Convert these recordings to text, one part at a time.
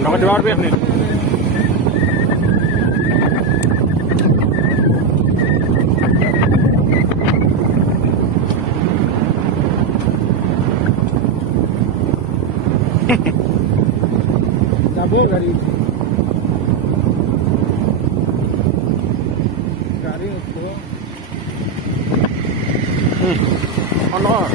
বন্ধ কৰি দিব পাৰবি আপুনি যাব গাড়ী গাড়ী উঠব অনৰ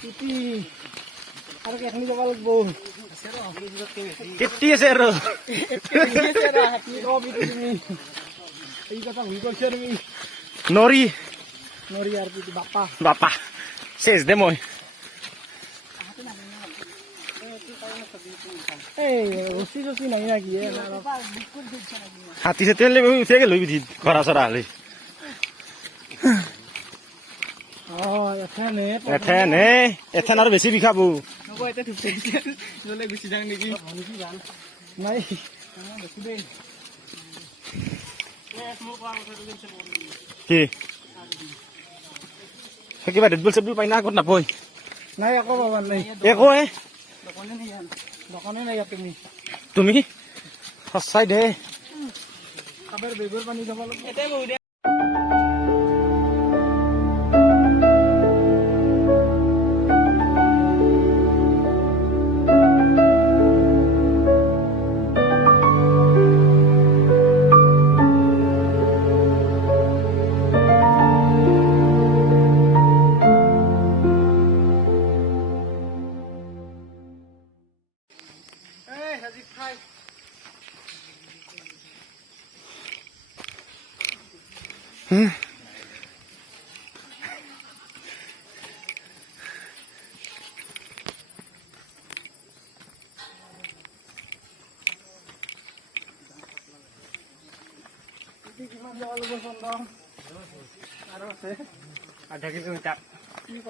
স্কুটি আৰু কেইখনি যাব লাগিব কেটি আছে আৰু তুমি এই কথা ভুল কৰিছা তুমি নৰি নৰি আৰু কি বাপা বাপা চেচ দে মই এই ৰচি চচি নাই নাকি হাতী চাতি উঠে গেলো বিধি ঘৰা চৰা হলে এথেন আৰু বেছি বিষাব গুচি যাওঁ নেকি নাই কি কিবা ৰেডবুল চেডবুল পাই না ক'ত নাপয় নাই একো পাবা নাই একো দোকানে নাই ইয়াত তুমি সঁচাই দে খাবৰ বেগৰ পানী যাব লাগিব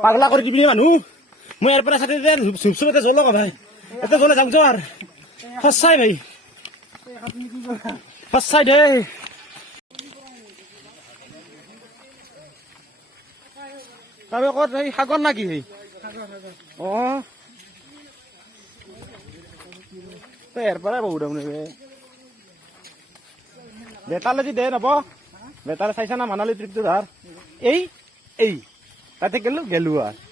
পাগলা কৰি দিবি মানুহ মই ইয়াৰ পৰা চাতি চুপ চুপ এটা জ্বলক ভাই এটা জ্বলে যাওঁ যোৱাৰ সঁচাই ভাই সঁচাই দে তাৰপৰা ক'ত এই সাগৰ না কি অ তই ইয়াৰ পৰাই বহুত তাৰমানে বেতালে যদি দে নব বেতালে চাইছা না মানালী ট্ৰিপটো ধৰ এই তাতে গেলো আৰু